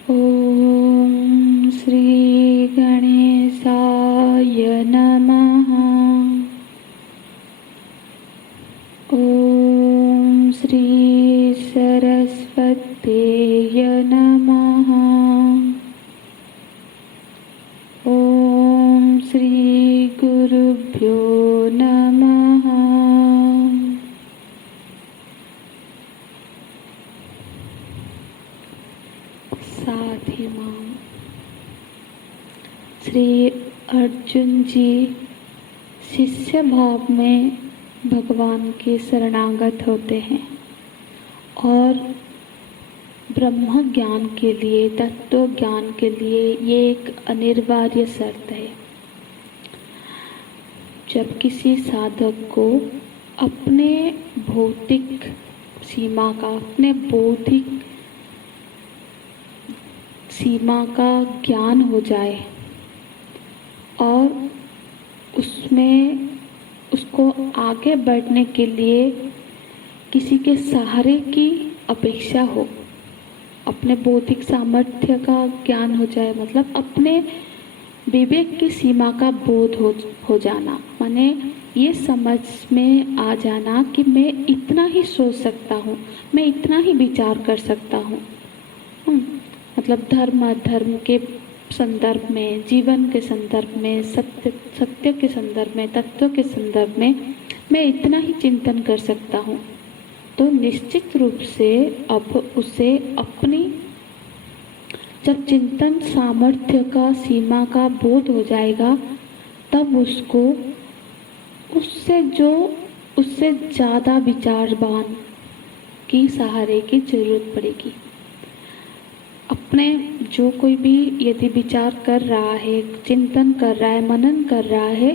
ॐ श्री गणेशाय नमः। ॐ श्री सरस्वत्यै नमः। ॐ श्री गुरुभ्यो नमः। साधिमाम। श्री अर्जुन जी शिष्य भाव में भगवान के शरणागत होते हैं और ब्रह्म ज्ञान के लिए, तत्व ज्ञान के लिए ये एक अनिवार्य शर्त है। जब किसी साधक को अपने भौतिक सीमा का, अपने बौद्धिक सीमा का ज्ञान हो जाए और उसमें उसको आगे बढ़ने के लिए किसी के सहारे की अपेक्षा हो, अपने बौद्धिक सामर्थ्य का ज्ञान हो जाए, मतलब अपने विवेक की सीमा का बोध हो जाना, माने ये समझ में आ जाना कि मैं इतना ही सोच सकता हूँ, मैं इतना ही विचार कर सकता हूँ। मतलब धर्म अधर्म के संदर्भ में, जीवन के संदर्भ में, सत्य के संदर्भ में, तत्व के संदर्भ में मैं इतना ही चिंतन कर सकता हूँ। तो निश्चित रूप से अब उसे अपनी जब चिंतन सामर्थ्य का, सीमा का बोध हो जाएगा, तब उसको उससे ज़्यादा विचारवान की सहारे की जरूरत पड़ेगी। अपने जो कोई भी यदि विचार कर रहा है, चिंतन कर रहा है, मनन कर रहा है,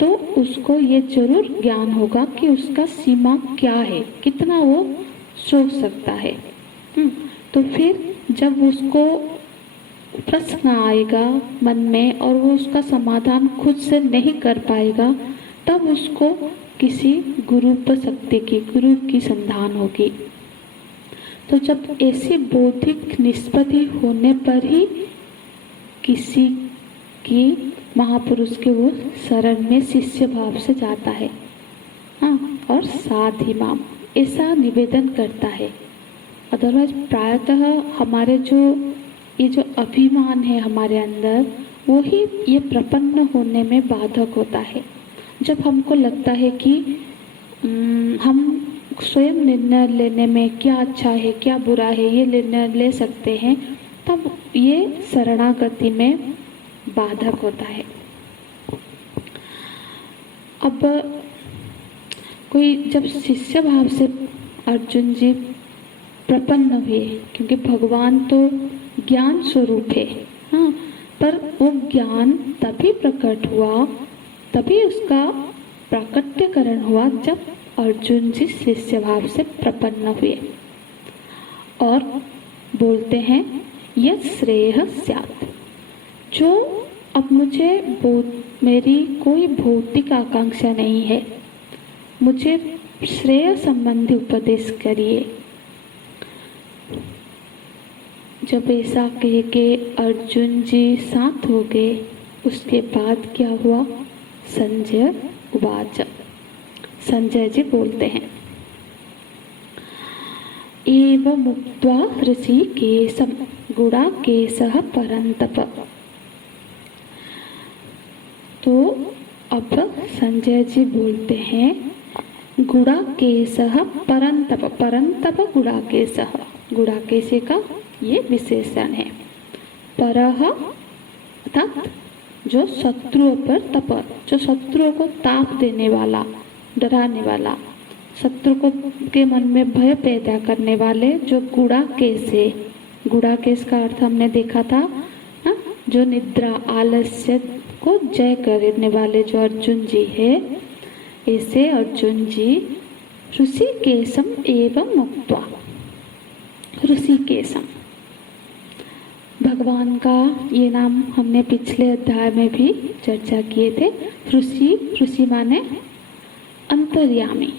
तो उसको ये जरूर ज्ञान होगा कि उसका सीमा क्या है, कितना वो सोच सकता है। तो फिर जब उसको प्रश्न आएगा मन में और वो उसका समाधान खुद से नहीं कर पाएगा, तब उसको किसी गुरु पर शक्ति की, गुरु की संधान होगी। तो जब ऐसी बौद्धिक निष्पत्ति होने पर ही किसी की, महापुरुष के वो शरण में शिष्य भाव से जाता है। हाँ, और साधिमाम ऐसा निवेदन करता है। अदरवाइज प्रायतः हमारे ये जो अभिमान है हमारे अंदर, वो ही ये प्रपन्न होने में बाधक होता है। जब हमको लगता है कि हम स्वयं निर्णय लेने में क्या अच्छा है, क्या बुरा है, ये निर्णय ले सकते हैं, तब ये शरणागति में बाधक होता है। अब कोई जब शिष्य भाव से अर्जुन जी प्रपन्न हुए, क्योंकि भगवान तो ज्ञान स्वरूप है, हाँ, पर वो ज्ञान तभी प्रकट हुआ, तभी उसका प्राकट्यकरण हुआ जब अर्जुन जी शिष्य भाव से प्रपन्न हुए और बोलते हैं यत् श्रेयः स्यात्। जो अब मुझे मेरी कोई भौतिक आकांक्षा नहीं है, मुझे श्रेय संबंधी उपदेश करिए। जब ऐसा कह के अर्जुन जी शांत हो गए, उसके बाद क्या हुआ? संजय उवाच। संजय जी बोलते हैं एवं उक्त्वा ऋषिकेशं गुडाकेशः परन्तप। तो अब संजय जी बोलते हैं गुडाकेशः परन्तप। परन्तप गुडाकेशः, गुडाकेश का ये विशेषण है। परः अर्थात जो शत्रुओं पर तप, जो शत्रुओं को ताप देने वाला, डराने वाला, शत्रु को के मन में भय पैदा करने वाले जो गुडाकेश है। गुडाकेश का अर्थ हमने देखा था, हा? जो निद्रा आलस्य को जय करने वाले जो अर्जुन जी है, ऐसे अर्जुन जी ऋषिकेशम एवं मुक्त्वा। ऋषिकेशम भगवान का ये नाम हमने पिछले अध्याय में भी चर्चा किए थे। ऋषि माने अंतर्यामी।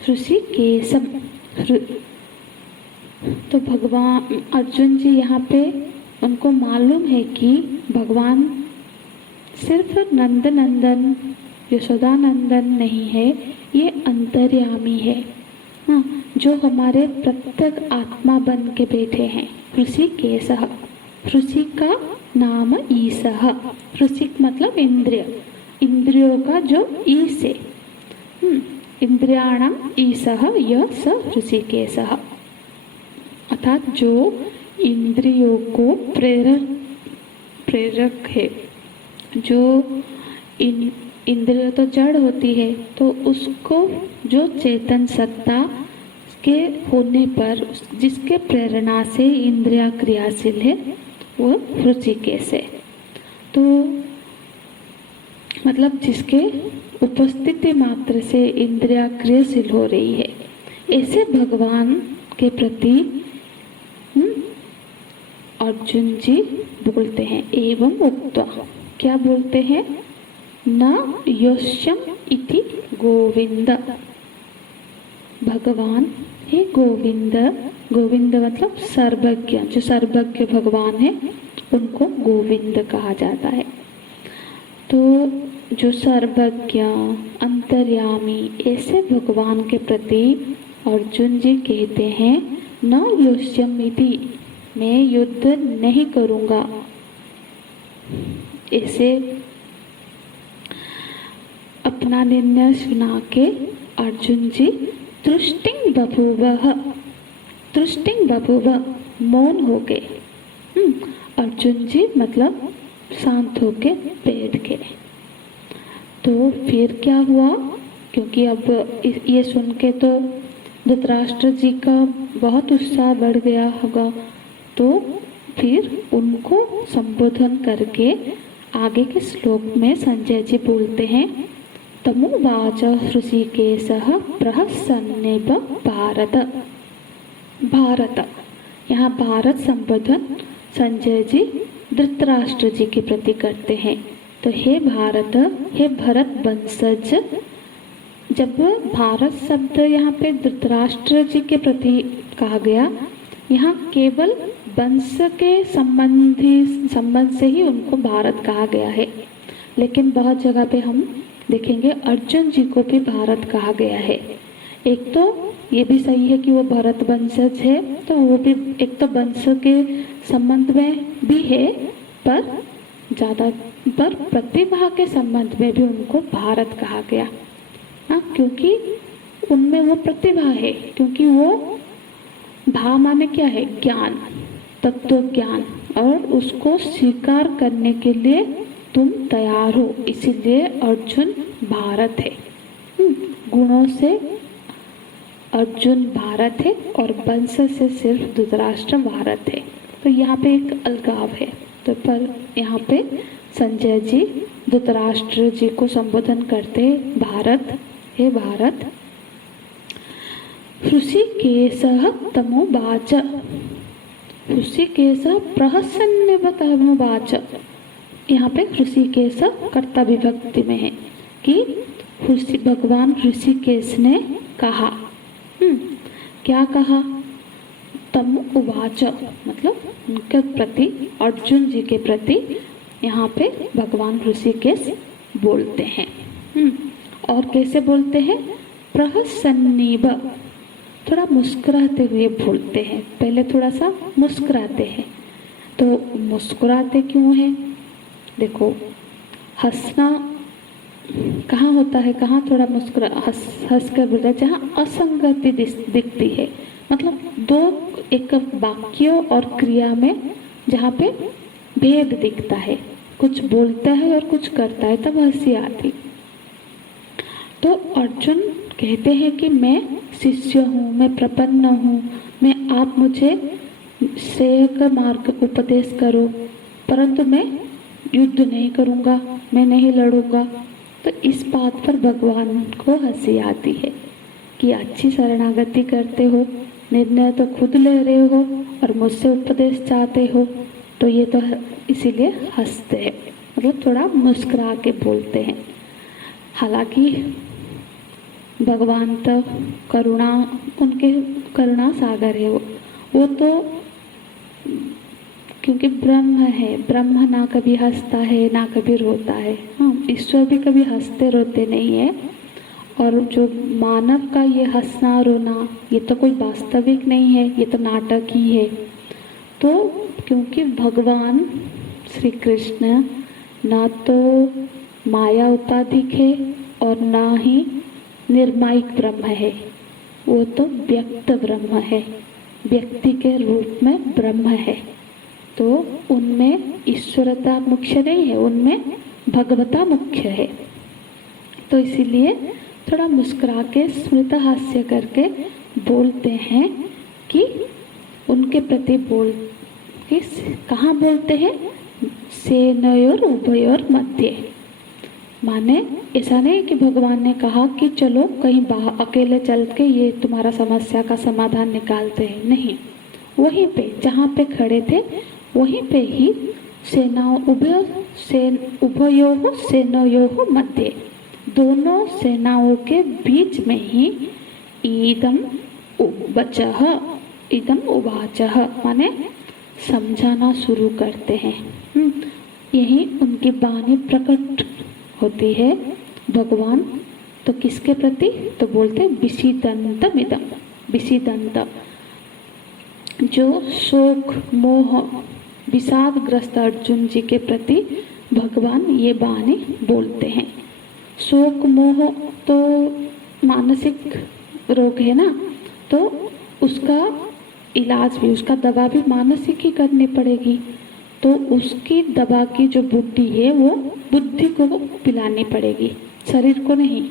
ऋषिकेशम, तो तो भगवान अर्जुन जी यहाँ पे उनको मालूम है कि भगवान सिर्फ नंद नंदन यशोदा नंदन नहीं है, ये अंतर्यामी है। हाँ, जो हमारे प्रत्येक आत्मा बन के बैठे हैं। ऋषिकेशः, ऋषि का नाम ईशः, ऋषि मतलब इंद्रिय, इंद्रियों का जो ईश है। इंद्रियाणाम ईशः यह स ऋषिकेशः, अर्थात जो इंद्रियों को प्रेरक है। जो इंद्रिय तो जड़ होती है, तो उसको जो चेतन सत्ता के होने पर जिसके प्रेरणा से इंद्रिया क्रियाशील है वो ऋषिकेश है। तो मतलब जिसके उपस्थिति मात्र से इंद्रिया क्रियाशील हो रही है, ऐसे भगवान के प्रति अर्जुन जी बोलते हैं। एवं उक्त्वा, क्या बोलते हैं? न योष्यम इति गोविंद, भगवान हे गोविंद, गोविंद मतलब सर्वज्ञ, जो सर्वज्ञ भगवान है उनको गोविंद कहा जाता है। तो जो सर्वज्ञ अंतर्यामी ऐसे भगवान के प्रति अर्जुन जी कहते हैं न योष्यम इति, मैं युद्ध नहीं करूँगा। ऐसे अपना निर्णय सुना के अर्जुन जी तुष्टिंग बभूवः, तुष्टिंग बभूवः मौन हो गए। अर्जुन जी मतलब शांत होके बैठ गए। तो फिर क्या हुआ? क्योंकि अब ये सुन के तो धृतराष्ट्र जी का बहुत उत्साह बढ़ गया होगा, तो फिर उनको संबोधन करके आगे के श्लोक में संजय जी बोलते हैं तमुवाच ऋषिकेशः प्रहसन्नेव भारत। भारत, यहाँ भारत संबोधन संजय जी धृतराष्ट्र जी के प्रति करते हैं। तो हे भारत, हे भरत वंशज, जब भारत शब्द यहाँ पे धृतराष्ट्र जी के प्रति कहा गया, यहाँ केवल वंश के संबंध से ही उनको भारत कहा गया है। लेकिन बहुत जगह पे हम देखेंगे अर्जुन जी को भी भारत कहा गया है। एक तो ये भी सही है कि वो भरत वंशज है, तो वो भी एक तो वंश के संबंध में भी है, पर ज़्यादा पर प्रतिभा के संबंध में भी उनको भारत कहा गया। हाँ, क्योंकि उनमें वो प्रतिभा है, क्योंकि वो भा माने क्या है? ज्ञान, तत्व ज्ञान, और उसको स्वीकार करने के लिए तुम तैयार हो, इसीलिए अर्जुन भारत है। गुणों से अर्जुन भारत है और वंश से सिर्फ धृतराष्ट्र भारत है। तो यहाँ पे एक अलगाव है। तो पर यहाँ पे संजय जी धृतराष्ट्र जी को संबोधन करते भारत, हे भारत। ऋषिकेशः तमुवाच, ऋषिकेशः प्रहसन्नेव तमुवाच। यहाँ पे ऋषिकेश कर्ता विभक्ति में है कि भगवान ऋषिकेश ने कहा। क्या कहा? तम उवाच मतलब उनके प्रति, अर्जुन जी के प्रति यहाँ पे भगवान ऋषिकेश बोलते हैं। और कैसे बोलते हैं? प्रहसन्नीव, थोड़ा मुस्कुराते हुए बोलते हैं। पहले थोड़ा सा मुस्कुराते हैं। तो मुस्कुराते क्यों हैं? देखो, हंसना कहाँ होता है, कहाँ थोड़ा मुस्कुरा हंस कर बोलता है? जहाँ असंगति दिखती है, मतलब दो एक वाक्य और क्रिया में जहाँ पे भेद दिखता है, कुछ बोलता है और कुछ करता है, तब हंसी आती। तो अर्जुन कहते हैं कि मैं शिष्य हूँ, मैं प्रपन्न हूँ, मैं आप मुझे श्रेय का मार्ग उपदेश करो, परंतु मैं युद्ध नहीं करूँगा, मैं नहीं लड़ूंगा। तो इस बात पर भगवान को हंसी आती है कि अच्छी शरणागति करते हो, निर्णय तो खुद ले रहे हो और मुझसे उपदेश चाहते हो, तो ये तो इसीलिए हंसते हैं, मतलब थोड़ा मुस्कुरा के बोलते हैं। हालांकि भगवान तो करुणा, उनके करुणा सागर है, वो तो क्योंकि ब्रह्म है, ब्रह्म ना कभी हंसता है ना कभी रोता है। हाँ, ईश्वर भी कभी हंसते रोते नहीं है। और जो मानव का ये हंसना रोना, ये तो कोई वास्तविक नहीं है, ये तो नाटक ही है। तो क्योंकि भगवान श्री कृष्ण ना तो माया उपाधिक है और ना ही निर्मायिक ब्रह्म है, वो तो व्यक्त ब्रह्म है, व्यक्ति के रूप में ब्रह्म है। तो उनमें ईश्वरता मुख्य नहीं है, उनमें भगवता मुख्य है। तो इसीलिए थोड़ा मुस्कुरा के स्मित हास्य करके बोलते हैं कि उनके प्रति बोल कि कहाँ बोलते हैं, सेनयोर उभयोर मध्य। माने ऐसा नहीं कि भगवान ने कहा कि चलो कहीं बाहर अकेले चल के ये तुम्हारा समस्या का समाधान निकालते हैं, नहीं, वहीं पे जहाँ पे खड़े थे वहीं पे ही सेनाओं उभयोः सेनयोः मध्य, दोनों सेनाओं के बीच में ही इदम वचः इदम उवाचः माने समझाना शुरू करते हैं। यही उनकी वाणी प्रकट होती है। भगवान तो किसके प्रति, तो बोलते विषिदंतम इदम, विषिदंत जो शोक मोह विषादग्रस्त अर्जुन जी के प्रति भगवान ये वाणी बोलते हैं। शोक मोह तो मानसिक रोग है ना, तो उसका इलाज भी, उसका दवा भी मानसिक ही करनी पड़ेगी। तो उसकी दवा की जो बुद्धि है वो बुद्धि को पिलानी पड़ेगी, शरीर को नहीं।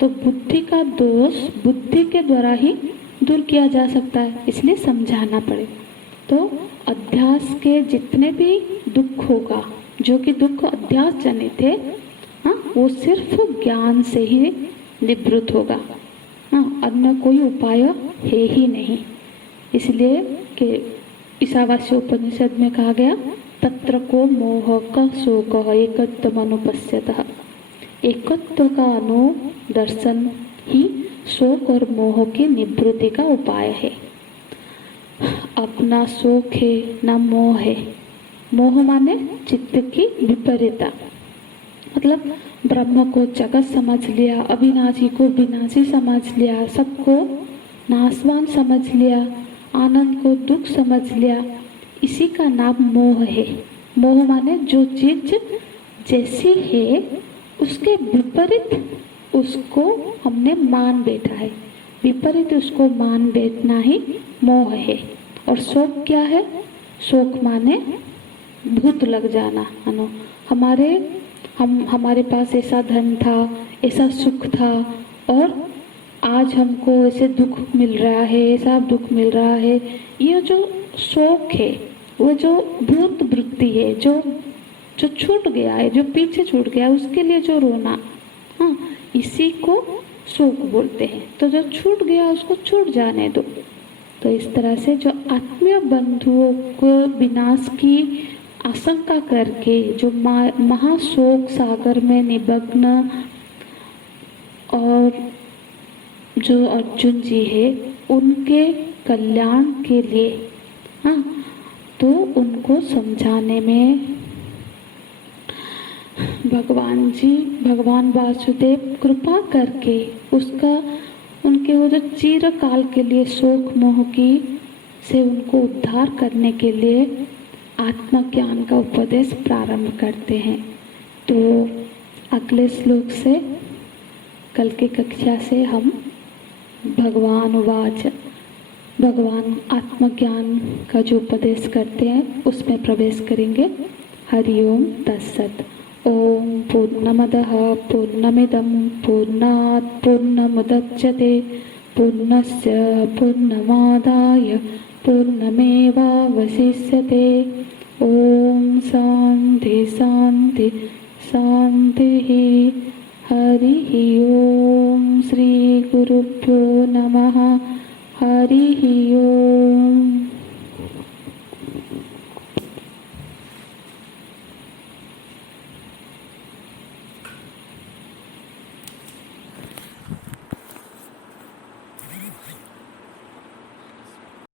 तो बुद्धि का दोष बुद्धि के द्वारा ही दूर किया जा सकता है, इसलिए समझाना पड़े। तो अध्यास के जितने भी दुख होगा, जो कि दुख अध्यास जनित है, हाँ, वो सिर्फ ज्ञान से ही निवृत्त होगा। हाँ, अन्य कोई उपाय है ही नहीं। इसलिए कि ईशावास्य उपनिषद में कहा गया, तत्र को मोह का शोक एकत्व अनुपश्यतः, एकत्व का अनुदर्शन ही शोक और मोह की निवृत्ति का उपाय है। अपना शोक है ना मोह है। मोह माने चित्त की विपरीतता, मतलब ब्रह्म को जगत समझ लिया, अविनाशी को विनाशी समझ लिया, सबको नाशवान समझ लिया, आनंद को दुख समझ लिया, इसी का नाम मोह है। मोह माने जो चीज जैसी है उसके विपरीत उसको हमने मान बैठा है, विपरीत उसको मान बैठना ही मोह है। और शोक क्या है, शोक माने भूत लग जाना, मानो हमारे पास ऐसा धन था, ऐसा सुख था, और आज हमको ऐसे दुख मिल रहा है, ऐसा दुख मिल रहा है। ये जो शोक है, वो जो भूत वृत्ति है, जो छूट गया है, जो पीछे छूट गया, उसके लिए जो रोना, हाँ, इसी को शोक बोलते हैं। तो जो छूट गया उसको छूट जाने दो। तो इस तरह से जो आत्मीय बंधुओं को विनाश की आशंका करके जो महाशोक सागर में निमग्न और जो अर्जुन जी है, उनके कल्याण के लिए, हाँ, तो उनको समझाने में भगवान वासुदेव कृपा करके उनके वो जो चिरकाल के लिए शोक मोह की से उनको उद्धार करने के लिए आत्मज्ञान का उपदेश प्रारंभ करते हैं। तो अगले श्लोक से, कल की कक्षा से हम भगवान आत्मज्ञान का जो उपदेश करते हैं उसमें प्रवेश करेंगे। हरिओम तत्सत। ओम पूर्णमदः पूर्णमिदं पूर्णात् पूर्णमुदच्यते पूर्णस्य पूर्णमादाय पूर्णमेवावशिष्यते। ओम शांति शांति शांतिः। हरिः ओम। श्री गुरुभ्यो नमः। हरिः ओम।